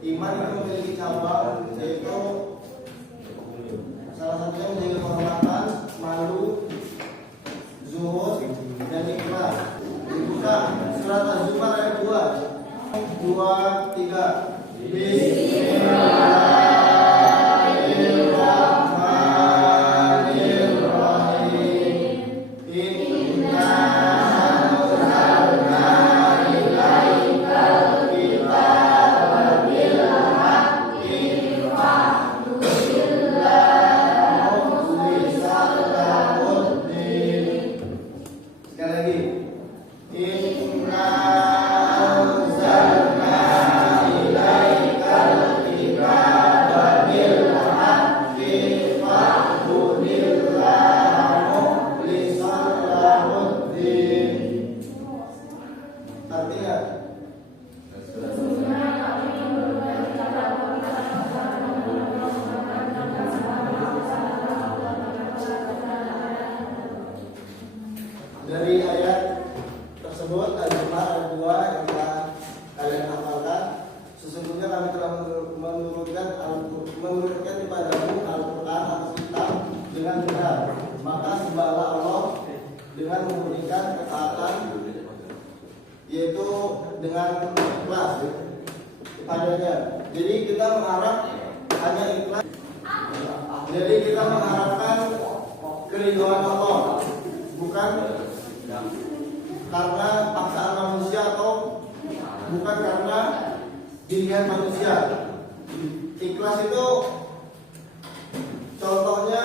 Iman itu memiliki cabang, yaitu salah satunya menjaga kehormatan, malu, zuhud, dan ikhlas. Dibuka surat Az-Zumar ayat 2, 3. Dari ayat tersebut, Az-Zumar ayat 2 yang telah kalian hafalkan, sesungguhnya kami telah menurunkan kepadamu Al-Quran atau kitab dengan benar, maka sembahlah Allah dengan memberikan ketaatan, yaitu dengan ikhlas kepadanya. Jadi kita mengharap hanya ikhlas. Jadi kita mengharapkan keridhaan Allah, bukan karena paksaan manusia atau bukan karena pilihan manusia. Ikhlas itu contohnya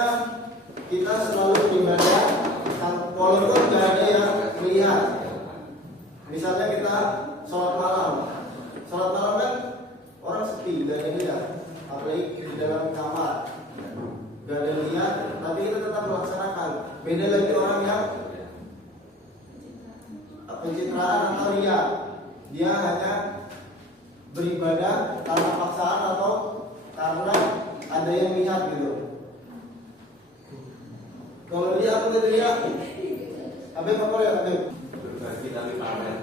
kita selalu beribadah walaupun tidak ada yang melihat. Misalnya kita sholat malam kan orang sepi, tidak ada yang lihat, apalagi di dalam kamar tidak ada yang lihat, tapi kita tetap melaksanakan. Beda lagi orang yang pencitraan atau riya, dia hanya beribadah karena paksaan atau karena ada yang lihat gitu. Kalau dia aku tidak lihat, apa ya? Berbagi tapi pamer.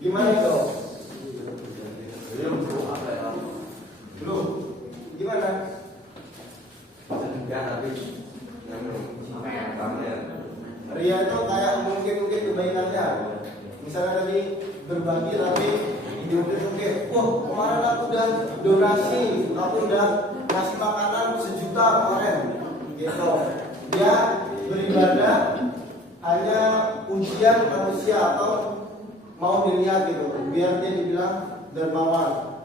Gimana itu? Belum. Gimana? Ya tapi yang pamer. Ria itu kayak mungkin kebaikannya. Misalnya tadi berbagi tapi diungkit-ungkit. Kemarin aku udah donasi, aku udah ngasih makanan 1 juta kemarin. Gitu. Dia beribadah hanya ujian manusia atau mau dilihat gitu, biar dia dibilang dermawan.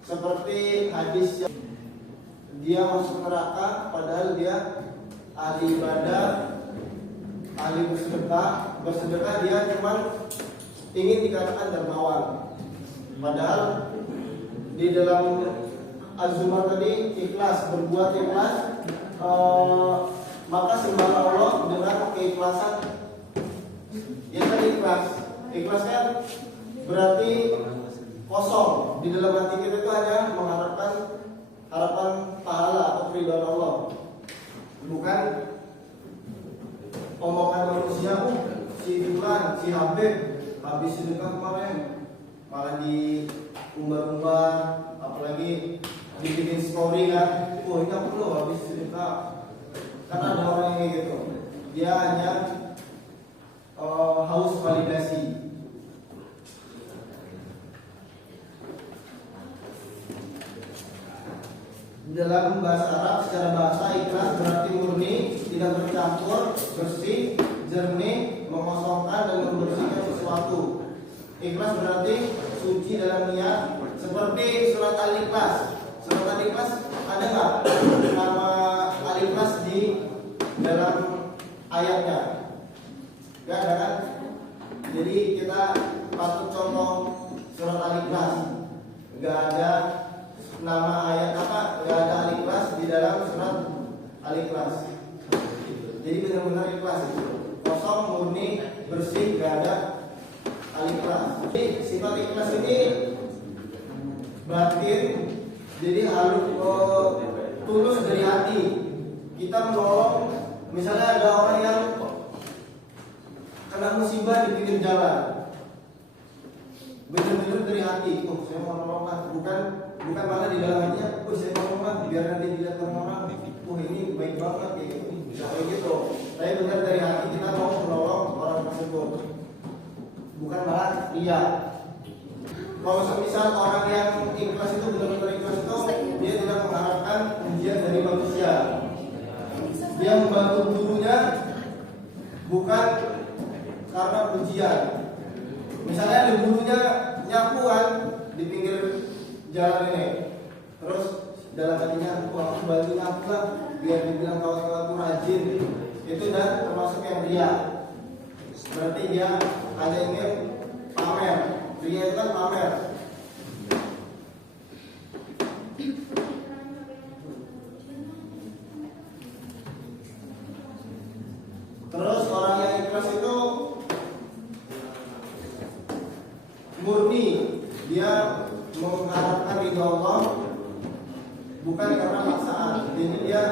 Seperti hadis yang dia masuk neraka padahal dia ahli ibadah, ahli bersedekah dia cuma ingin dikatakan dermawan. Padahal di dalam Az-Zumar tadi ikhlas, berbuat ikhlas, maka sembahlah Allah dengan keikhlasan. Yang tadi ikhlas kan berarti kosong. Di dalam hati kita itu hanya mengharapkan harapan pahala atau keridhaan Allah, bukan omongan manusia. Si Fulan, si Habib habis sedekah kemarin malah diumbar-umbar, apalagi dibikin story kan, ini aku loh habis sedekah. Karena ada orang yang gitu, dia hanya haus validasi. Dalam bahasa Arab, secara bahasa ikhlas berarti murni, tidak bercampur, bersih, jernih, mengosongkan dan membersihkan sesuatu. Ikhlas berarti suci dalam niat, seperti surat Al-Ikhlas. Surat Al-Ikhlas ada nggak nama Al-Ikhlas di dalam ayatnya? Nggak ada kan? Jadi kita patut contoh surat Al-Ikhlas. Nggak ada nama ayat apa, nggak ada Al-Ikhlas di dalam surat Al-Ikhlas. Jadi benar-benar ikhlas itu, kosong, murni, bersih, nggak ada Al-Ikhlas. Jadi sifat ikhlas ini batin, jadi harus tulus dari hati. Kita menolong, misalnya ada orang yang kena musibah di pinggir jalan, benar-benar dari hati. Oh, saya mau nolong lah. Bukan malah di dalam hatinya, oh saya mau nolong lah biar nanti dilihat orang. Oh ini baik banget kayak gitu. Kayak gitu. Tapi benar dari hati kita mau menolong orang tersebut. Bukan malah iya. Kalau semisal orang yang ikhlas itu benar-benar ikhlas itu dia tidak mengharapkan pujian dari manusia. Dia membantu gurunya bukan karena pujian. Misalnya ada gurunya nyapuan di pinggir jalan ini, terus dalam hatinya aku bantu nyapu lah biar dibilang kawan-kawanku rajin. Itu dan termasuk yang ria. Berarti dia ada ingin pamer. Ria itu kan pamer. Terus orang yang ikhlas itu murni, dia mengharapkan ridho Allah bukan karena paksaan. Jadi dia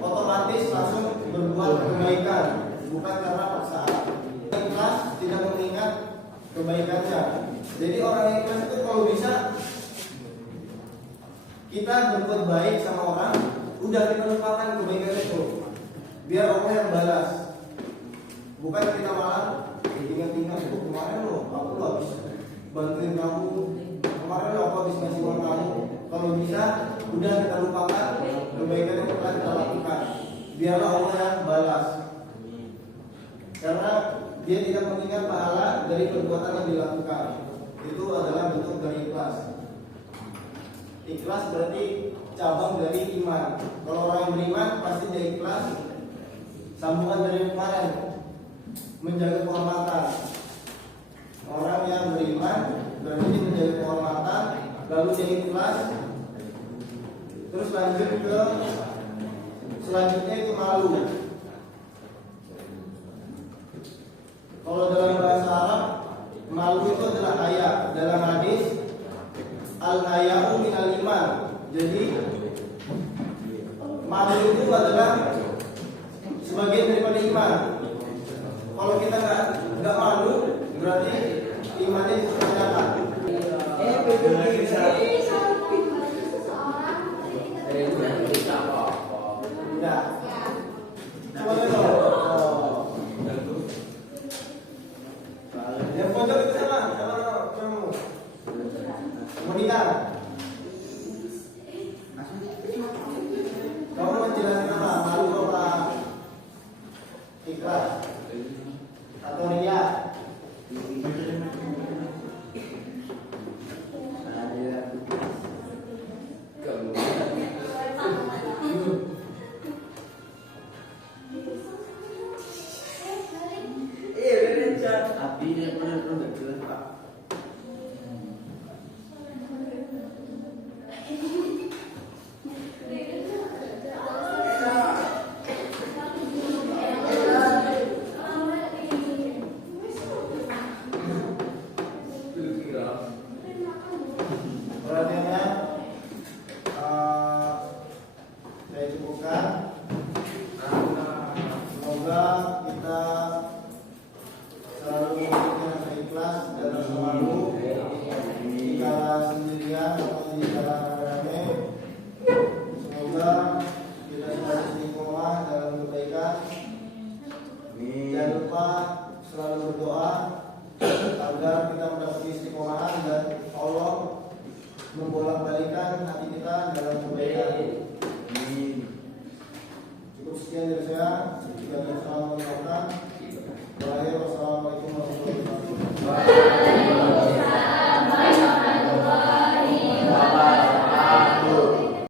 otomatis langsung berbuat kebaikan bukan karena paksaan. Ikhlas tidak mengingat kebaikannya. Jadi orang yang ikhlas itu kalau bisa kita berbuat baik sama orang, udah kita lupakan kebaikan itu, biar Allah yang balas. Bukan kita malah ingat-ingat itu kemarin loh, aku habis bantuin kamu, kemarin loh aku habis ngasih uang kamu. Kalau bisa, udah kita lupakan kebaikan yang telah kita lakukan, biarlah Allah yang balas. Karena dia tidak mengingat pahala dari perbuatan yang dilakukan. Itu adalah bentuk dari ikhlas. Ikhlas berarti cabang dari iman. Kalau orang yang beriman pasti dia ikhlas. Sambungan dari kemarin, menjaga kehormatan. Orang yang beriman berarti menjaga kehormatan, lalu dia ikhlas. Terus lanjut ke selanjutnya itu malu. Kalau dalam bahasa Arab, malu itu adalah haya. Dalam hadis, al-haya'u minal iman. Jadi malu itu adalah sebagian daripada iman. Kalau kita nggak malu, berarti imannya dipertanyakan. Nah, coba dulu. Yang pojok itu sama, kamu. Monika. Kamu menjelaskan apa? Malu apa? Ikhlas atau ria? Tapi dia benar-benar nggak jelas Pak. Perhatiannya, saya cukupkan. Semoga kita selalu memiliki rasa ikhlas dan rasa malu jika sendirian atau di dalam rame. Semoga kita selalu istiqomah dalam kebaikan. Jangan lupa selalu berdoa agar kita mendapat istiqomahan dan Allah membolak-balikan hati kita dalam kebaikan. Cukup sekian dari saya. Jika ada